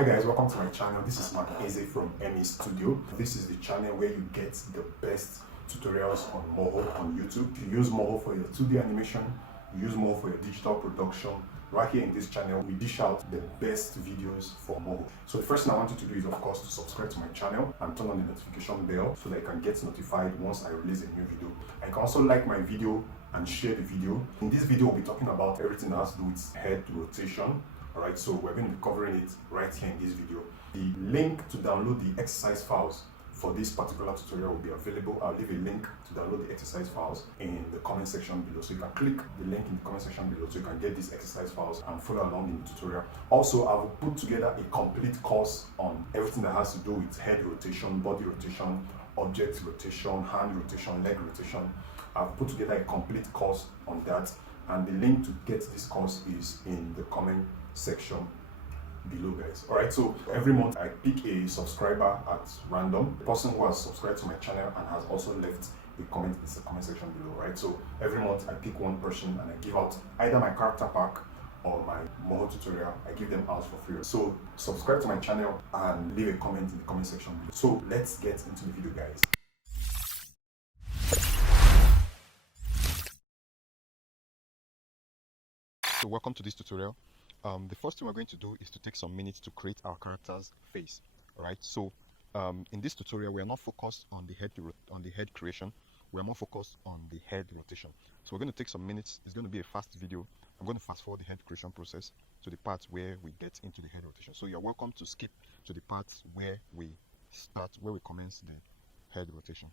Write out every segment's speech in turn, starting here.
Hi guys, welcome to my channel. This is Eze from ME Studio. This is the channel where you get the best tutorials on Moho on YouTube. If you use Moho for your 2D animation, you use Moho for your digital production, right here in this channel, we dish out the best videos for Moho. So the first thing I want you to do is, of course, to subscribe to my channel and turn on the notification bell so that you can get notified once I release a new video. And you can also like my video and share the video. In this video, we'll be talking about everything that has to do with head rotation. Alright, so we're going to be covering it right here in this video. The link to download the exercise files for this particular tutorial will be available. I'll leave a link to download the exercise files in the comment section below. So you can click the link in the comment section below so you can get these exercise files and follow along in the tutorial. Also, I will put together a complete course on everything that has to do with head rotation, body rotation, object rotation, hand rotation, leg rotation. I've put together a complete course on that, and the link to get this course is in the comment section below, guys. All right, so every month I pick a subscriber at random, the person who has subscribed to my channel and has also left a comment in the comment section below. Right, so every month I pick one person and I give out either my character pack or my Moho tutorial. I give them out for free. So subscribe to my channel and leave a comment in the comment section below. So let's get into the video, guys. So welcome to this tutorial. The first thing we're going to do is to take some minutes to create our character's face. Alright, so in this tutorial we are not focused on the head creation, we are more focused on the head rotation. So we're going to take some minutes. It's going to be a fast video. I'm going to fast forward the head creation process to the part where we get into the head rotation. So you're welcome to skip to the part where we commence the head rotation.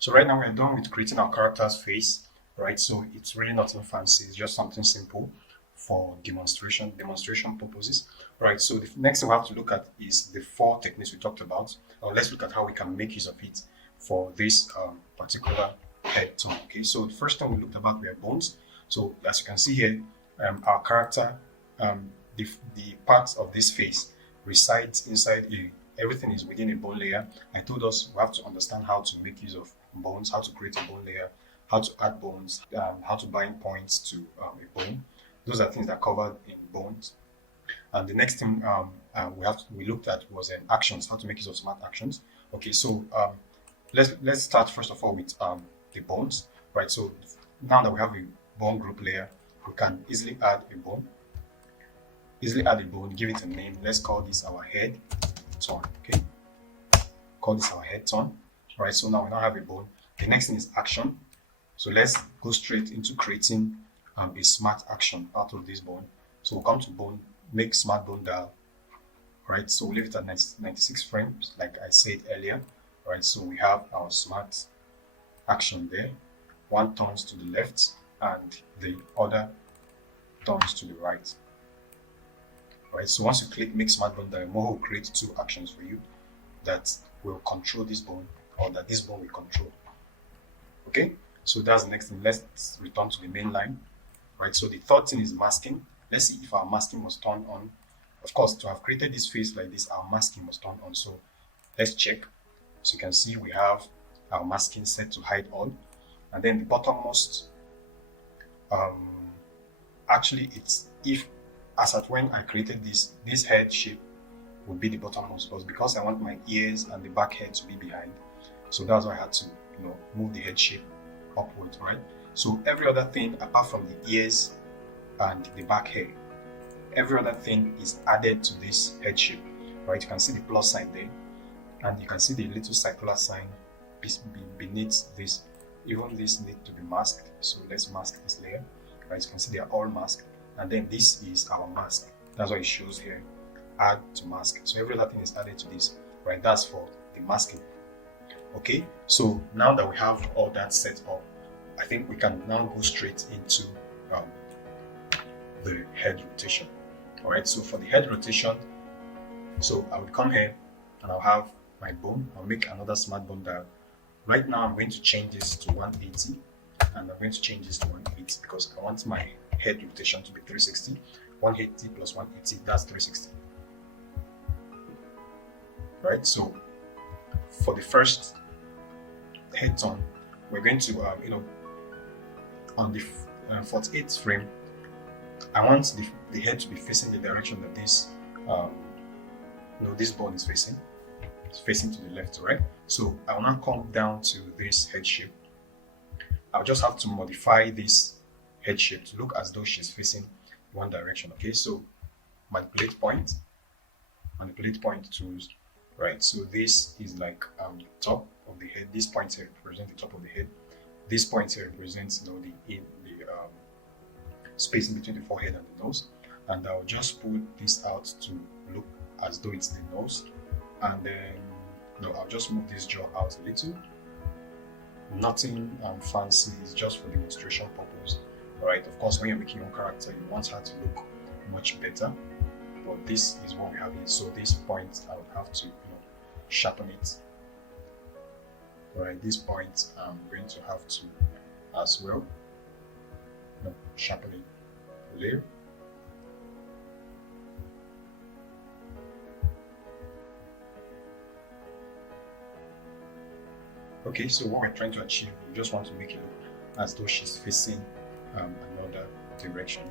So right now we're done with creating our character's face, right? So it's really nothing fancy. It's just something simple for demonstration purposes, right? So the next thing we have to look at is the 4 techniques we talked about. Let's look at how we can make use of it for this particular head tone. Okay, so the first thing we looked about were bones. So as you can see here, our character, the parts of this face resides inside everything is within a bone layer. I told us we have to understand how to make use of bones, how to create a bone layer, how to add bones, how to bind points to a bone. Those are things that are covered in bones. And the next thing we looked at was actions, how to make use of smart actions. Okay, so let's start first of all with the bones, right? So now that we have a bone group layer, we can easily add a bone. Give it a name. Let's call this our head tone. Okay, call this our head tone. All right, so now we now have a bone. The next thing is action. So let's go straight into creating a smart action out of this bone. So we'll come to bone, make smart bone dial. All right, so we'll leave it at 96 frames, like I said earlier. All right, so we have our smart action there. One turns to the left and the other turns to the right. Right, so once you click make smart bone dial, Moho will create 2 actions for you that will control this bone, or that this bone will control. Okay, so that's the next thing. Let's return to the main line. Right, so the third thing is masking. Let's see if our masking was turned on. Of course, to have created this face like this, our masking was turned on. So let's check. So you can see we have our masking set to hide all, and then the bottommost. Actually, it's if as at when I created this head shape would be the bottommost, but because I want my ears and the back hair to be behind, so that's why I had to move the head shape upward, right? So every other thing apart from the ears and the back hair, every other thing is added to this head shape, right? You can see the plus sign there, and you can see the little circular sign beneath this. Even this needs to be masked, so let's mask this layer, right? You can see they are all masked. And then this is our mask. That's why it shows here, add to mask. So every other thing is added to this, right? That's for the masking. Okay, so now that we have all that set up, I think we can now go straight into the head rotation. All right, so for the head rotation, so I would come here and I'll have my bone. I'll make another smart bone dial. Right now, I'm going to change this to 180, and I'm going to change this to 180 because I want my head rotation to be 360. 180 plus 180, that's 360. Right, so for the first head turn, we're going to on the 48th frame, I want the head to be facing the direction that this this bone is facing. It's facing to the left, right? So I will now come down to this head shape. I'll just have to modify this head shape to look as though she's facing one direction. Okay, so manipulate point tools, right? So this is like the top of the head. This point here represents the top of the head. This point here represents the space in between the forehead and the nose. And I'll just pull this out to look as though it's the nose. And then I'll just move this jaw out a little. Nothing fancy, it's just for demonstration purpose. Alright, of course, when you're making your character, you want her to look much better. But this is what we have here. So this point, I would have to sharpen it. Alright, this point I'm going to have to as well sharpen it a layer. Okay, so what we're trying to achieve, we just want to make it look as though she's facing another direction.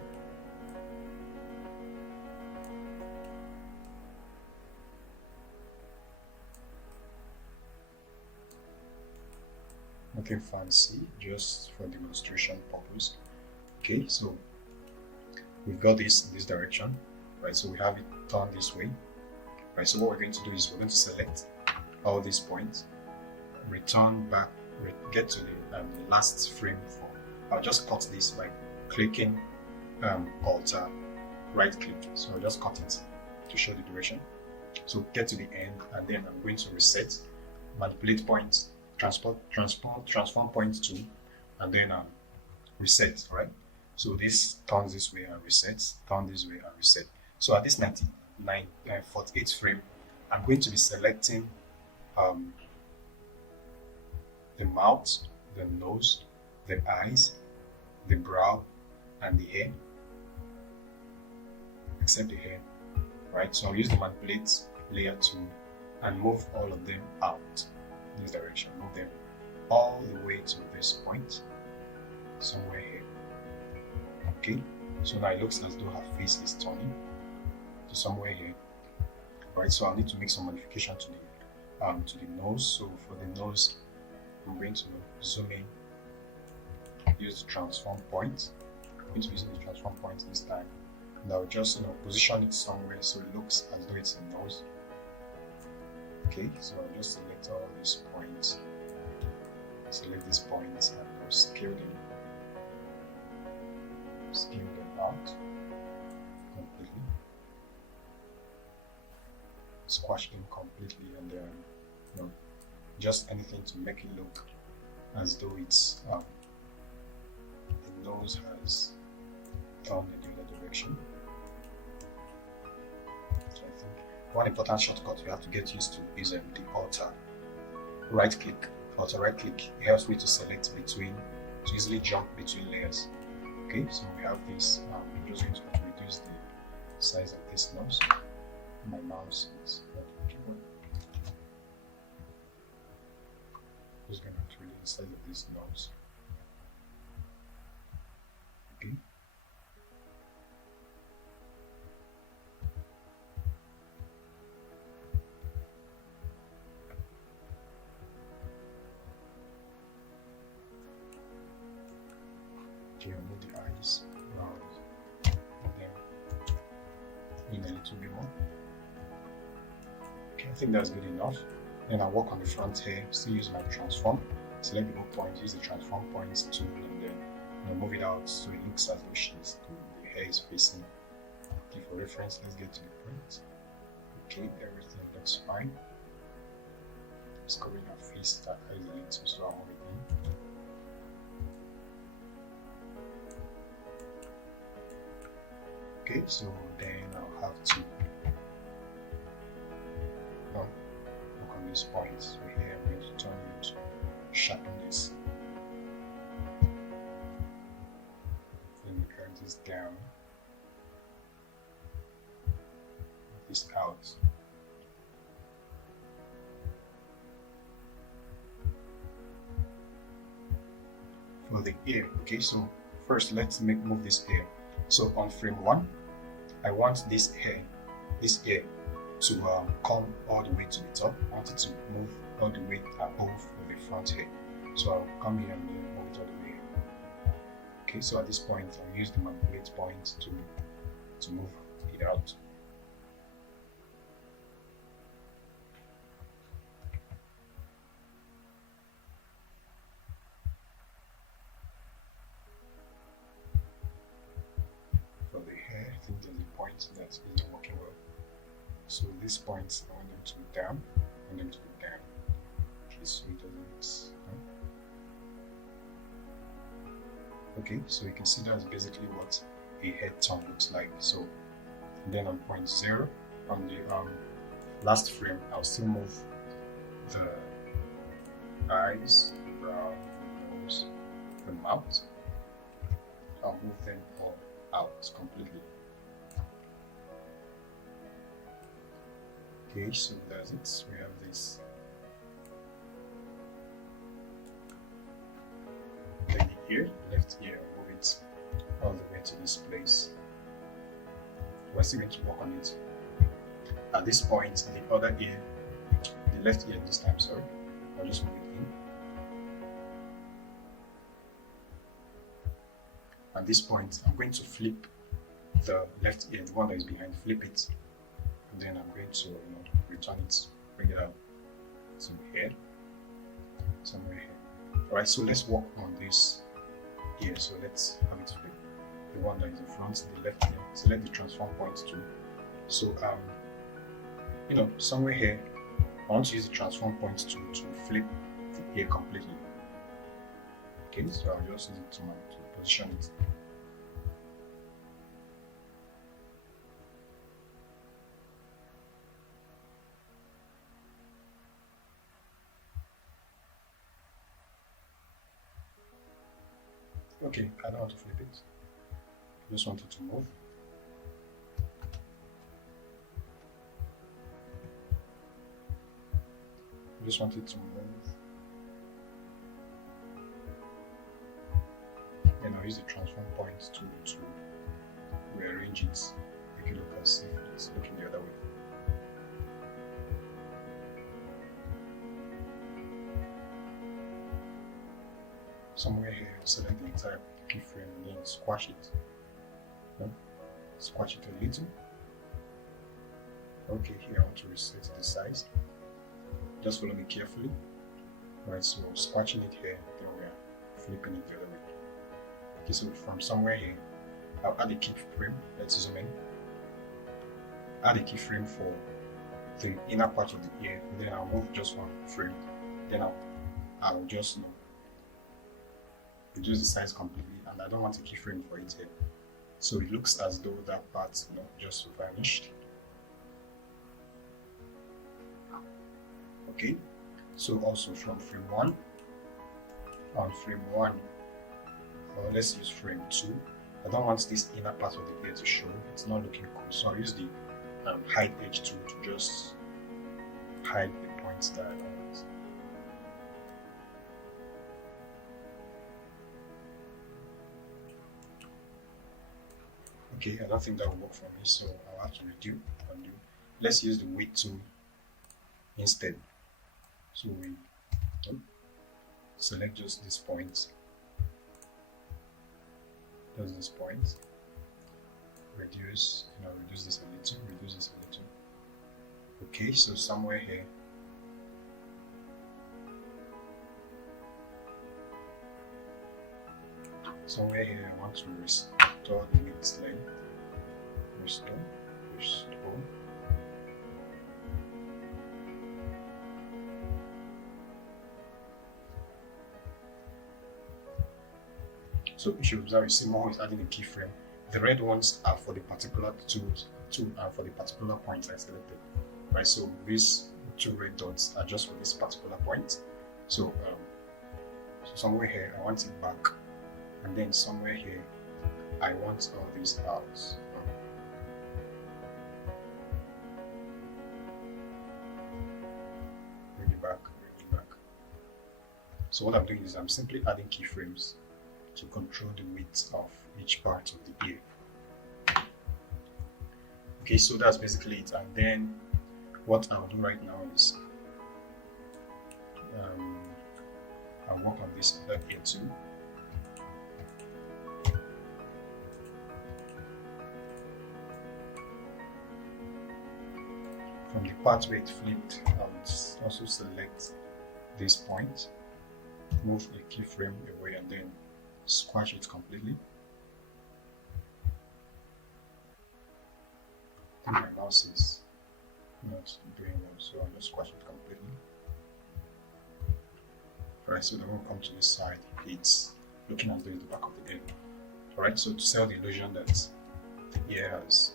Nothing fancy, just for demonstration purpose. Okay, so we've got this in this direction, right? So we have it turned this way, right? So what we're going to do is we're going to select all these points, return back, get to the last frame. I'll just cut this by clicking Alt right click. So I'll just cut it to show the direction. So get to the end, and then I'm going to reset, manipulate points transform point 2, and then reset, right? So this turns this way and resets, turn this way and reset. So at this 48th frame, I'm going to be selecting the mouth, the nose, the eyes, the brow, and the hair, except the hair, right? So I'll use the manipulate layer tool and move all of them out in this direction. Move them all the way to this point, somewhere here. Okay, so now it looks as though her face is turning to somewhere here, right? So I'll need to make some modification to the nose. So for the nose, I'm going to zoom in, use the transform point. I'm going to be using the transform point this time, and I'll just position it somewhere so it looks as though it's a nose. Okay, so I'll just select all these points, select these points, and I'll scale them out completely, squash them completely, and then just anything to make it look as though it's the nose has turned in the other direction. So I think one important shortcut you have to get used to is the Alt right click. Alt right click, it helps me to select between, to easily jump between layers. Okay, so we have this. I'm just going to reduce the size of this nose. My mouse is not the keyboard. Just going to reduce the size of this nose. Okay. Okay, I'll move the eyes around them in a little bit more. Okay, I think that's good enough. Then I'll work on the front hair, still use my transform. Select the whole point, use the transform points tool, and then move it out so it looks as though the hair is facing. Okay, for reference, let's get to the print. Okay, everything looks fine. Just covering our face, that eyes a little, so I'll move it in. Okay, so then I'll have to look on these points. So here I'm going to turn it to sharpen this. Then drag this down, this out. For the ear, okay, so first let's move this ear. So on frame 1, I want this ear to come all the way to the top. I want it to move all the way above the front hair. So I'll come here and move it all the way. Okay, so at this point I'll use the manipulate point to move it out. That isn't working well. So these points, I want them to be down, okay, so it doesn't. Okay, so you can see that's basically what a head turn looks like. So then on point 0, on the last frame, I'll still move the eyes, the brow, the nose, the mouth. I'll move them all out completely. Okay, so that's it. We have this. Take the ear, left ear, move it all the way to this place. We're still going to work on it. At this point, the other ear, the left ear this time, sorry, I'll just move it in. At this point, I'm going to flip the left ear, the one that is behind, flip it. And then I'm going to return it, bring it out to here, somewhere here. Alright, so let's work on this here. So let's have it flip. The one that is in front, the left ear. Select the transform point tool. So somewhere here, I want to use the transform point tool to flip the ear completely. Okay, so I'll just use it to position it. Okay, I don't want to flip it. I just want it to move. I just want it to move. And I'll use the transform point to rearrange it, make it look as if it's looking the other way. Somewhere here, select the entire keyframe and then squash it. Squash it a little. Okay, here I want to reset the size. Just follow me carefully. Right, so squashing it here, then we are flipping it the other way. Okay, so from somewhere here, I'll add a keyframe. Let's zoom in. Add a keyframe for the inner part of the ear, and then I'll move just one frame. Then I'll just reduce the size completely, and I don't want a keyframe for it here. So it looks as though that part just vanished. Okay, so also from frame 1, on frame 1, or let's use frame 2, I don't want this inner part of the ear to show, it's not looking cool, so I'll use the hide edge tool to just hide the points that I don't want. Okay, I don't think that will work for me, so I'll have to undo. Let's use the weight tool instead. So we select just this point, reduce, reduce this a little, reduce this a little. Okay, so somewhere here, I want to restore the width length. Restore. So you should observe, you see Moho is adding a keyframe. The red ones are for the particular two are for the particular points I selected. Right, so these 2 red dots are just for this particular point. So, so somewhere here I want it back, and then somewhere here I want all these out. Bring it back. So what I'm doing is I'm simply adding keyframes to control the width of each part of the ear. Okay, so that's basically it. And then what I'll do right now is I'll work on this other ear too. From the part where it flipped, I'll also select this point, move the keyframe away, and then squash it completely. I think my mouse is not doing well, so I'll just squash it completely. Alright, so then we'll come to this side. It's looking as though it's the back of the ear. Alright, so to sell the illusion that the ear has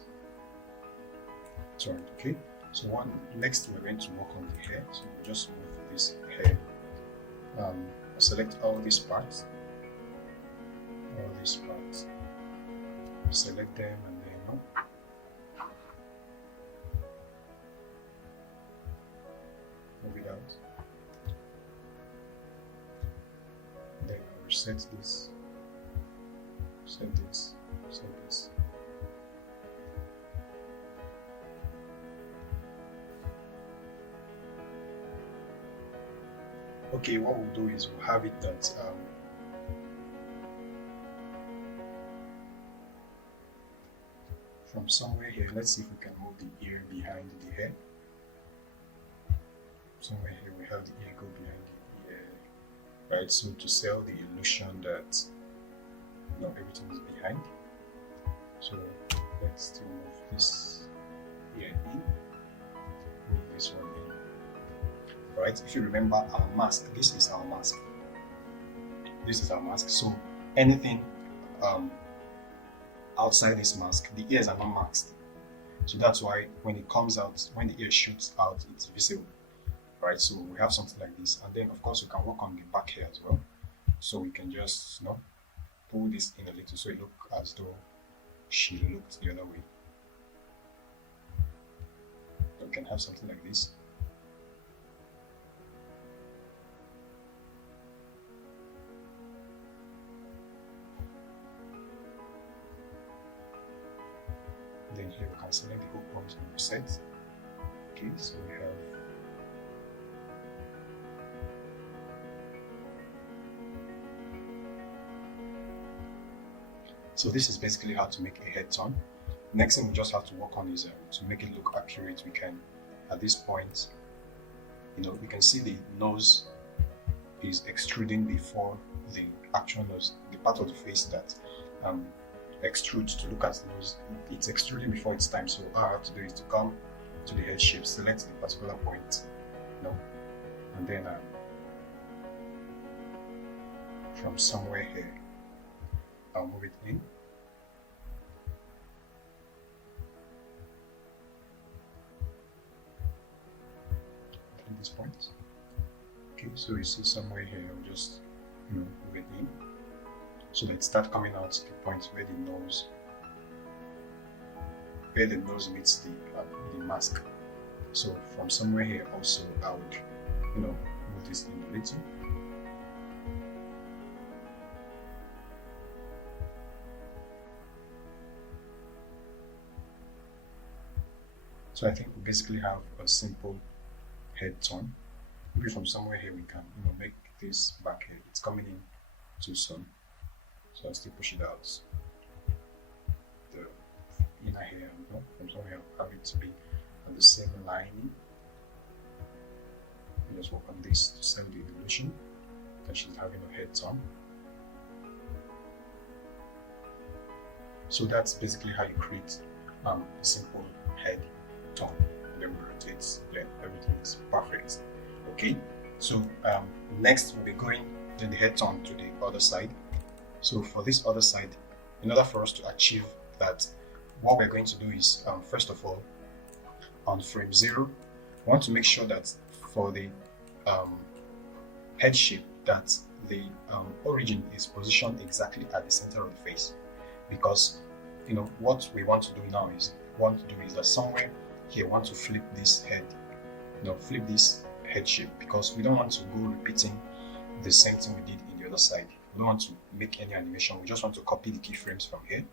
turned. Okay, so next we're going to work on the hair. So we'll just move this hair. Select all these parts. Select them and then move it out. Then I'll reset this, set this. Okay, what we'll do is we'll have it that from somewhere here, let's see if we can move the ear behind the head. Somewhere here we have the ear go behind the ear. Right, so to sell the illusion that everything is behind. So let's still move this ear in, move this one in. right? If you remember our mask, this is our mask. This is our mask. So anything outside this mask, the ears are not masked. So that's why when it comes out, when the ear shoots out, it's visible, right? So we have something like this, and then of course we can work on the back here as well. So we can just pull this in a little so it look as though she looked the other way. We can have something like this. Then here we can select the whole point and reset. Okay, so we have so this is basically how to make a head turn. Next thing we just have to work on is to make it look accurate. We can, at this point, we can see the nose is extruding before the actual nose, the part of the face that extrudes to look at the nose. It's extruding before it's time. So all I have to do is to come to the head shape, select the particular point, and then from somewhere here, I'll move it in. At this point. Okay, so you see somewhere here, I'll just move it in. So let's start coming out to the point where the nose meets the mask. So from somewhere here also I would move this in a little. So I think we basically have a simple head turn. Maybe from somewhere here we can make this back here. It's coming in too soon. So I'll still push it out. The inner hair, from somewhere I'll have it to be on the same lining. We just work on this to send the illusion that she's having a head turn. So that's basically how you create a simple head turn. Then we rotate, then everything is perfect. Okay, so next we'll be going then the head turn to the other side. So for this other side, in order for us to achieve that, what we're going to do is first of all, on frame 0, we want to make sure that for the head shape that the origin is positioned exactly at the center of the face, because what we want to do now is that somewhere here we want to flip this head, flip this head shape, because we don't want to go repeating the same thing we did in the other side. We don't want to make any animation. We just want to copy the keyframes from here.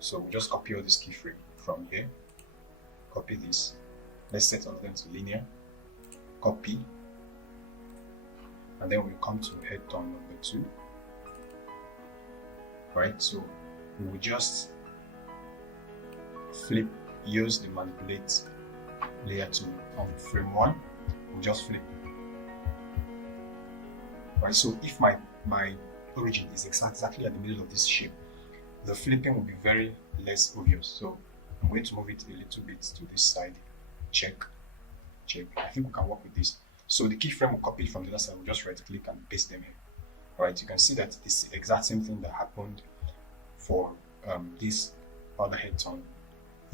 So we just copy all this keyframe from here. Copy this. Let's set all of them to linear. Copy. And then we'll come to head turn number 2. Right? So we will just flip, use the manipulate layer tool on frame 1. We'll just flip. Right? So if my origin is exactly at the middle of this shape, the flipping will be very less obvious. So I'm going to move it a little bit to this side. Check. I think we can work with this. So the keyframe will copy from the other side. We'll just right click and paste them here. Alright, you can see that it's the exact same thing that happened for this other head turn.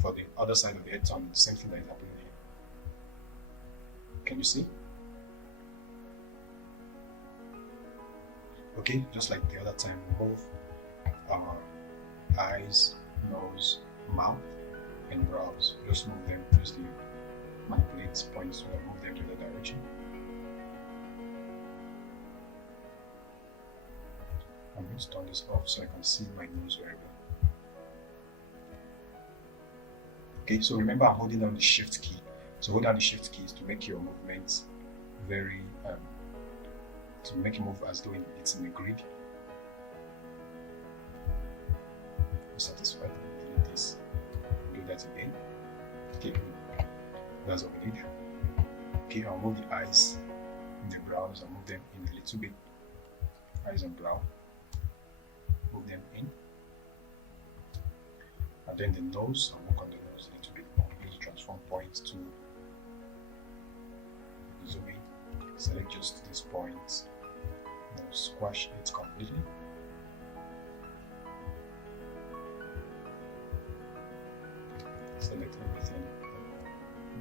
For the other side of the head turn, the same thing that is happening here. Can you see? Okay, just like the other time, move our eyes, nose, mouth, and brows. Just move them, use the manipulate points to move them to the direction. I'm going to turn this off so I can see my nose very well. Okay, so remember I'm holding down the shift key. So hold down the shift keys to make your movements very to make it move as though it's in a grid. I'm satisfied with delete this. Do that again. Okay, good. That's what we need. Okay, I'll move the eyes and the brows. I'll move them in a little bit. Eyes and brow. Move them in. And then the nose, I'll work on the nose a little bit more. Use the transform point to zoom in select just this point, squash it completely. Select everything.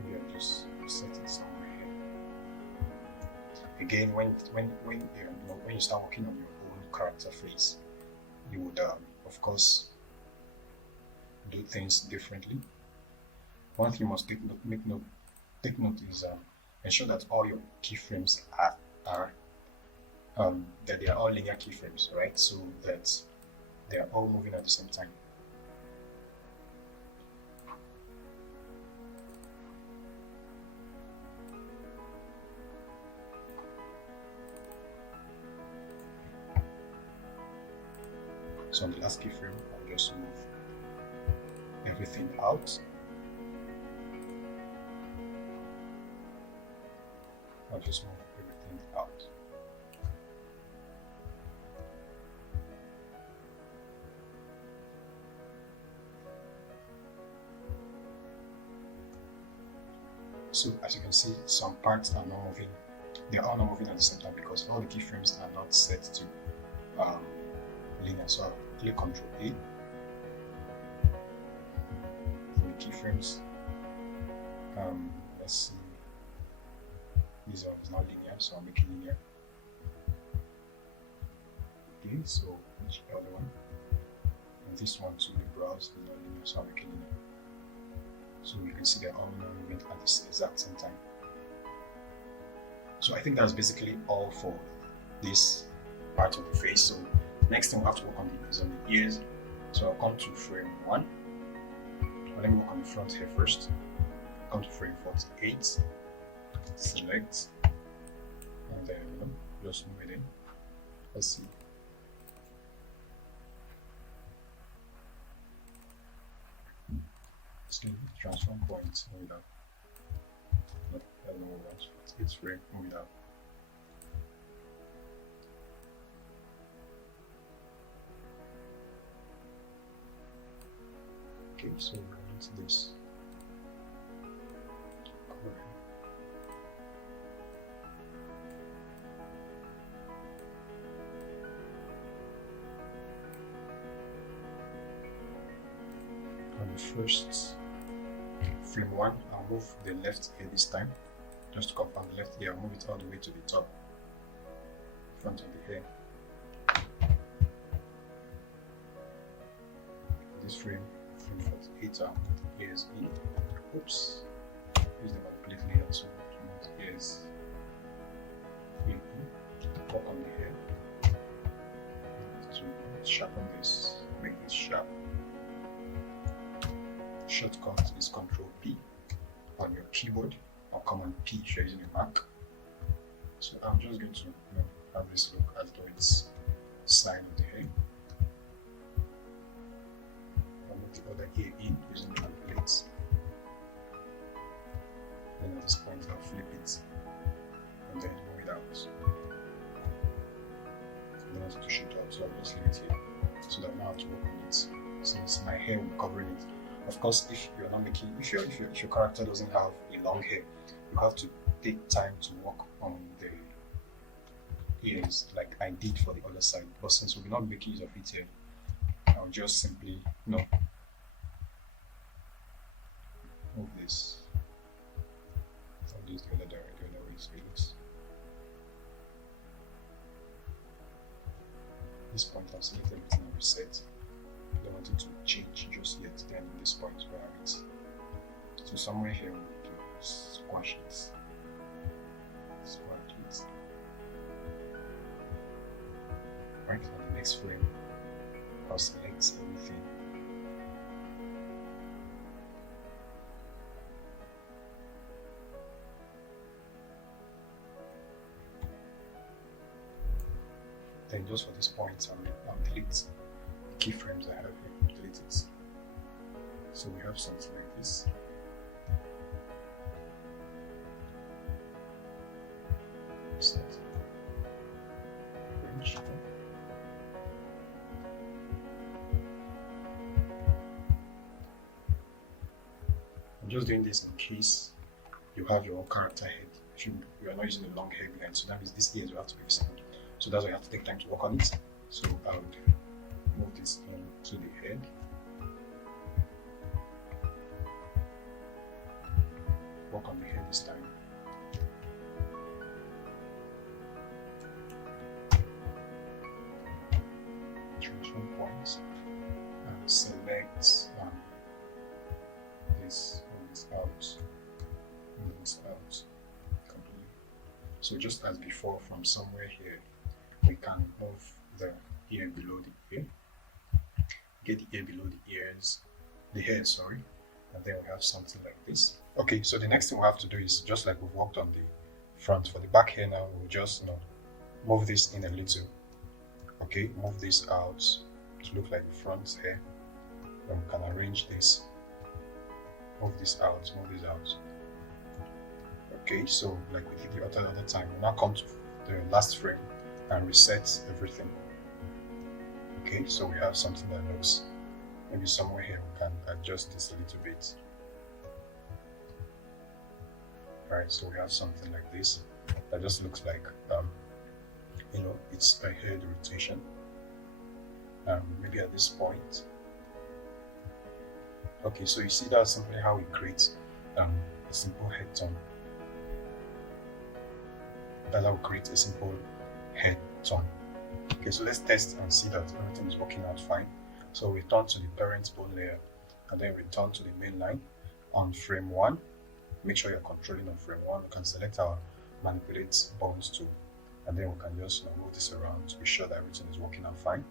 We are just set it somewhere here. Again, when you start working on your own character face, you would of course do things differently. One thing you must take note is ensure that all your keyframes are that they are all linear keyframes, right? So that they are all moving at the same time. So on the last keyframe, I'll just move everything out. I'll just move everything out. So as you can see, some parts are not moving. They are all not moving at the same time because all the keyframes are not set to linear. So I'll click Ctrl A for the keyframes. Let's see. This one is not linear, so I'll make it linear. Okay, so which other one? And this one too, the browse is not linear, so I'll make it linear. So you can see they're all moving at the exact same time. So I think that's basically all for this part of the face. So next thing we have to work on is on the ears. So I'll come to frame 1. Let me work on the front hair first. Come to frame 48. Select, and then just move it in. Let's see. Transform point, move it up. No, I don't know what. It's frame, move it up. Okay, so we're going to this. First frame 1, I'll move the left ear this time. Just to confirm the left ear, I'll move it all the way to the top, front of the hair. This frame 48, I'll put the ears in. Oops, use the manipulate layer to move the ears in. Work on the hair to sharpen this, make this sharp. Shortcut is Ctrl P on your keyboard, or Command P if you're using a Mac. So I'm just going to have this look as though it's side of the hair. I'll move the other ear in using the manipulates. Then at this point I'll flip it and then move it out. I don't want it to shoot out, so I'll just leave it here so that I know how to work on it, since my hair will be covering it. Of course, if you're not making, if your character doesn't have a long hair, you have to take time to work on the ears, like I did for the other side. But since we're not making use of it here, I'll just simply move this. I'll do it the other way so it looks. At this point, I'll select everything and reset. I don't want it to change just yet. Then in this point where I have it, so somewhere here we'll do squash it, right. On the next frame, I'll select everything. Then just for this point, I'll delete the keyframes I have here, delete it. So we have something like this. Set. Range. I'm just doing this in case you have your own character head you are not using a long hair blend, so that means these ears will have to be visible. So that's why you have to take time to work on it. So I would move this into the head. Work on the head this time. Transform points and select this out. Move this out completely. So just as before, from somewhere here, we can move the ear below the ear. Get the ear below the ears, the head, sorry, and then we have something like this. Okay, so the next thing we have to do is just like we've worked on the front. For the back here now, we'll just move this in a little. Okay, move this out to look like the front here. Then we can arrange this. Move this out, move this out. Okay, so like we did the other time, we'll now come to the last frame and reset everything. Okay, so we have something that looks, maybe somewhere here we can adjust this a little bit. Right, so we have something like this that just looks like it's a head rotation. Maybe at this point. Okay, so you see that's simply how we create a simple head tone. That will create a simple head tone. Okay, so let's test and see that everything is working out fine. So return to the parent bone layer and then return to the main line on frame 1. Make sure you're controlling on frame 1. We can select our manipulate bones tool and then we can just move this around to be sure that everything is working out fine.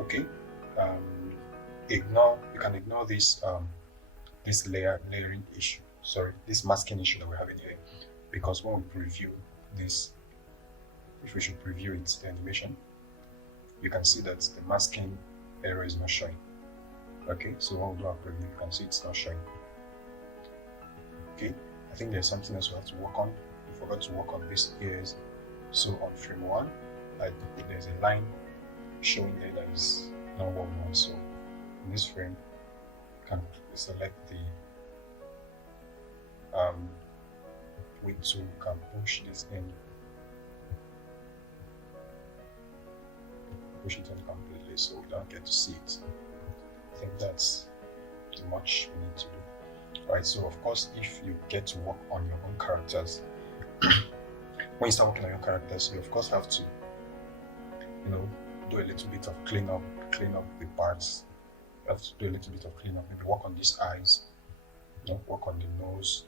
Okay, you can ignore this this layering issue, this masking issue that we're having here, because when we preview this, if we should preview it, the animation, you can see that the masking error is not showing. Okay, so when we do our preview, you can see it's not showing. Okay, I think there's something else we have to work on. We forgot to work on these ears. So on frame 1, there's a line showing there that is not what we want. So in this frame, you can select the width tool, you can push this in, push it in completely so we don't get to see it. I think that's too much we need to do. Right, so of course, if you get to work on your own characters, when you start working on your characters, you of course have to do a little bit of clean up the parts. You have to do a little bit of cleanup, maybe work on these eyes, work on the nose,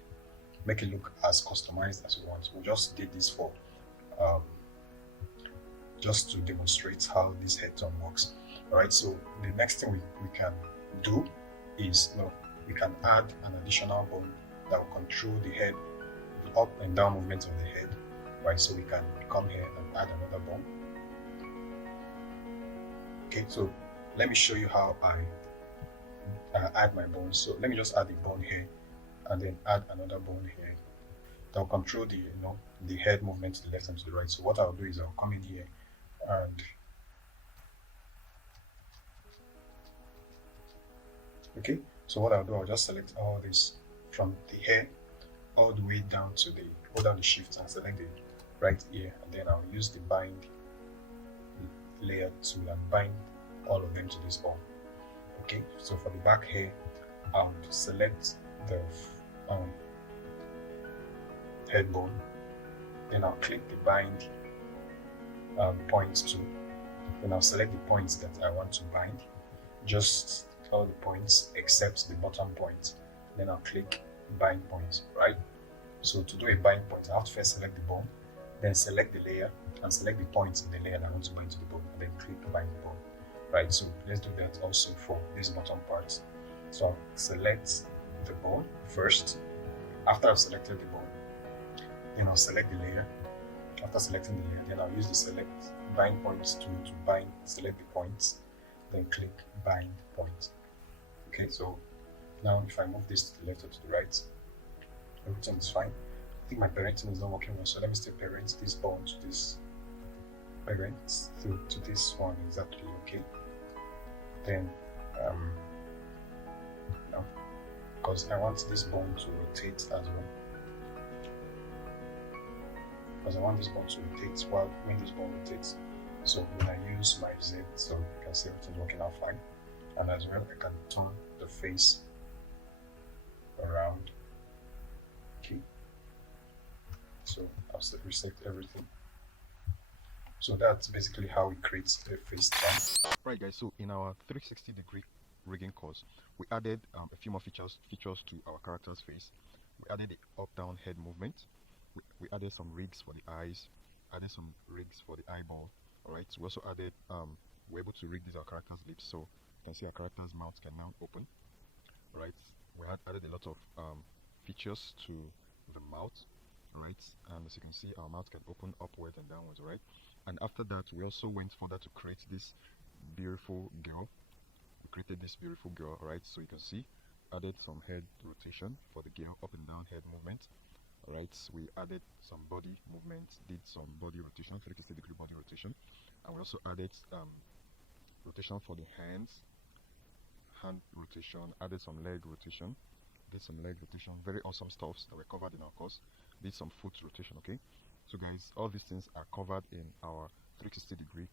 make it look as customized as you want. We just did this for just to demonstrate how this head tone works. Alright, so the next thing we can do is we can add an additional bone that will control the head, the up and down movement of the head. Right, so we can come here and add another bone. Okay, so let me show you how I add my bones. So let me just add a bone here and then add another bone here that will control the head movement to the left and to the right. So what I'll do is I'll come in here and okay, so what I'll do, I'll just select all this from the hair all the way down to hold down the shift and select the right ear, and then I'll use the bind layer tool and bind all of them to this bone. Okay, so for the back hair, I'll select the head bone, then I'll click the bind points tool, then I'll select the points that I want to bind, just all the points except the bottom point, then I'll click bind points. Right, so to do a bind point, I have to first select the bone, then select the layer and select the points in the layer that I want to bind to the bone, and then click bind the bone. Right, so let's do that also for this bottom part. So I'll select the bone first. After I've selected the bone, then I'll select the layer. After selecting the layer, then I'll use the select bind points tool to select the points, then click bind point. Okay, so now if I move this to the left or to the right, everything is fine. I think my parenting is not working well, so let me still parent this bone to this parent to this one exactly. Okay, then No, because I want this bone to rotate as well. Because I want this bone to rotate when this bone rotates. So when I use my Z, so you can see everything's working out fine. And as well, I can turn the face around. Okay. So I'll reset everything. So that's basically how it creates a face turn. Right guys, so in our 360-degree rigging course, we added a few more features to our character's face. We added the up-down head movement. We added some rigs for the eyes, added some rigs for the eyeball. Alright, so we also added, we're able to rig these our character's lips, so you can see our character's mouth can now open. Right, we had added a lot of features to the mouth. Right, and as you can see, our mouth can open upwards and downwards. Right, and after that, we also went further to create this beautiful girl. We created this beautiful girl. Right, so you can see, added some head rotation for the girl, up and down head movement. Right, we added some body movement, did some body rotation, 360-degree body rotation, and we also added rotation for the hands, hand rotation, added some leg rotation, did some leg rotation, very awesome stuffs that were covered in our course, did some foot rotation. Okay, so guys, all these things are covered in our 360-degree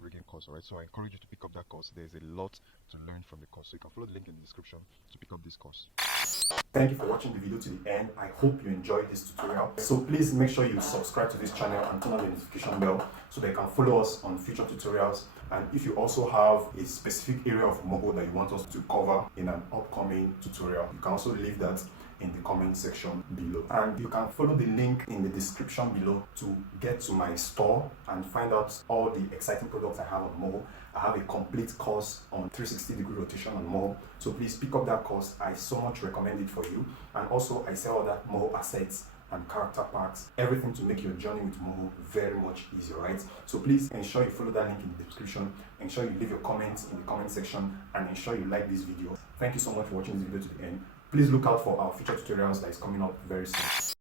rigging course. Alright, so I encourage you to pick up that course. There's a lot to learn from the course, so you can follow the link in the description to pick up this course. Thank you for watching the video to the end. I hope you enjoyed this tutorial. So please make sure you subscribe to this channel and turn on the notification bell so that you can follow us on future tutorials. And if you also have a specific area of Moho that you want us to cover in an upcoming tutorial, you can also leave that in the comment section below. And you can follow the link in the description below to get to my store and find out all the exciting products I have on Moho. I have a complete course on 360-degree rotation on Moho, so please pick up that course. I so much recommend it for you. And also I sell other Moho assets and character packs, everything to make your journey with Moho very much easier, right? So please ensure you follow that link in the description, ensure you leave your comments in the comment section, and ensure you like this video. Thank you so much for watching this video to the end. Please look out for our future tutorials that is coming up very soon.